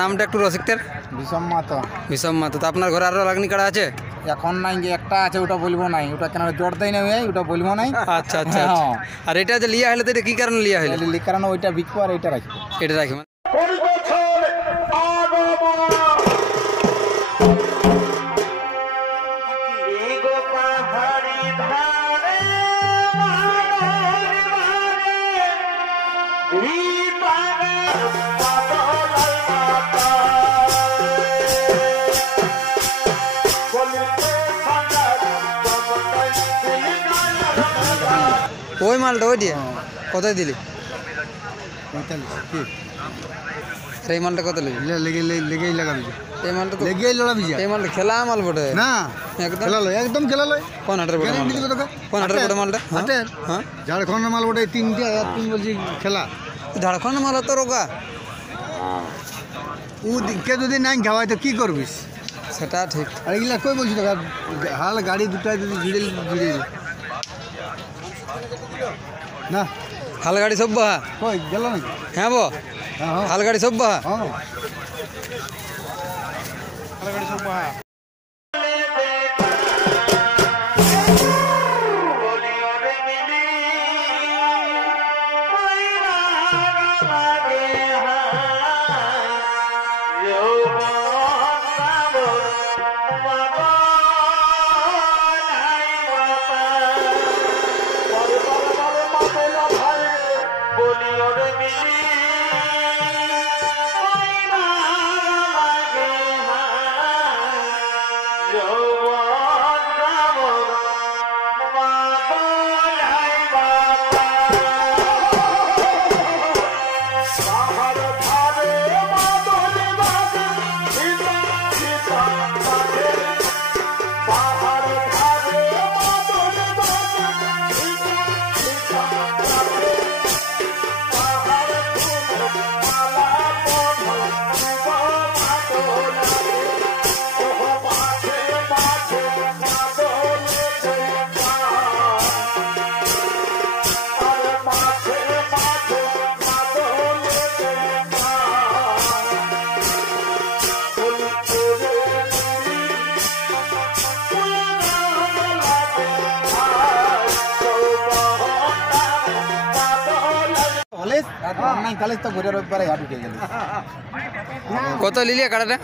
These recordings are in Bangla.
নামটা একটু রসিকদের। বিষম মাতো। বিষম মাতো। তো আপনার ঘরে আরো লাগনি কাড়া আছে? এখন নাই, যে একটা আছে ওটা বলবো নাই, ওটা কেন জোর দেয় না ওটা বলবো নাই। আচ্ছা আচ্ছা আচ্ছা। আর এটা যে লিয়া হলে তো এটা কি কারণে লিয়া হলো? কারণ ওইটা বিকবো আর এটা রাখবো। এটা রাখি ওই মালটা ওই দিয়ে কোথায় দিলি? এই মালটা কত লেগে লেগেই লাগাবি, এই মালটা তো লেগেই লড়াবি। এই মালটা খেলা মাল বটে না, একদম খেলালো, একদম খেলালো। কোন হাটের বটে মালটা? কোন হাটের বটে মালটা? হ্যাঁ, ঝাড়খণ্ডের মাল বটে। তিনটে তুমি বলছি খেলা। ঝাড়খণ্ডের মাল তো রোগা। কে যদি নাই খাওয়াই তো কি করবিস? সেটা ঠিক। আর এগুলা কই বলছি তো, হাল গাড়ি দুটাই যদি ভিড়ে না, হাল গাড়ি সব বাহা কই গেল নাকি? হ্যাঁ বো, হাল গাড়ি সব বাহা। হাল গাড়ি সব বাহা। কত লিলিয়া কাড়াটা?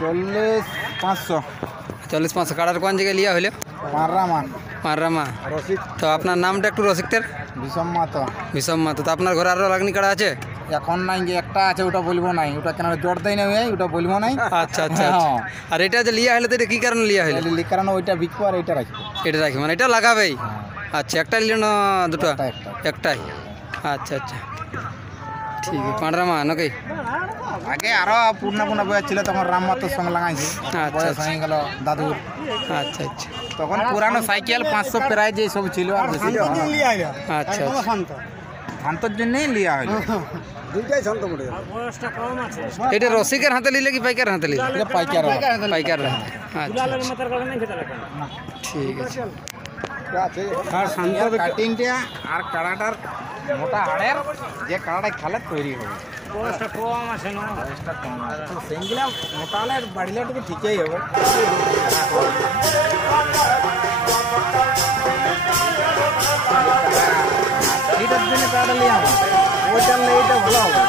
40-500। 40-500 কাড়ার কোন জায়গায় লিয়া হইলো? মাররামা। তো আপনার নামটা একটু রসিকদের। বিষম মাতো। বিষম মাতো। তো আপনার ঘরে আরো লাগনি কাড়া আছে? এখন নাই, যে একটা আছে ওটা বলবো নাই, ওটা কেন জোর দেয় না ওটা বলবো নাই। আচ্ছা আচ্ছা আচ্ছা। আর এটা যে লিয়া হলে তো এটা কি কারণে লিয়া হলো? কারণ ওইটা বিকবো আর এটা রাখবো। এটা রাখি মানে এটা লাগাবেই। আচ্ছা, একটা লিলো না দুটো? একটাই। আচ্ছা আচ্ছা, ঠিক আছে। পাঁড়রামা নাকি? আগে আরো পূর্ণা বয়স ছিল, তখন রাম মাতোর সঙ্গে লাগাইছি। বয়স হয়ে গেল দাদুর। আচ্ছা আচ্ছা। তখন পুরানো সাইকেল 500 প্রায় যে সব ছিল। আচ্ছা ধান্তর জন্যই লিয়া হইলো। দুইটাই শান্ত মোটে। এটা রসিকের হাতে নিলে কি পাইকার হাতে নিলে? এটা পাইকার হাতে। আচ্ছা ঠিক আছে। আর শান্ত কাটিংটা আর কাড়াটার মোটা হাড়ের যে কাড়াটা খেলে তৈরি হবে। বয়সটা কম আছে না? বয়সটা কম আছে তো সেইগুলা মোটা হলে বাড়িলে একটু ঠিকই হবে। এইটার জন্য কাড়াটা লিয়ে আমার ওইটা ভালো হবে।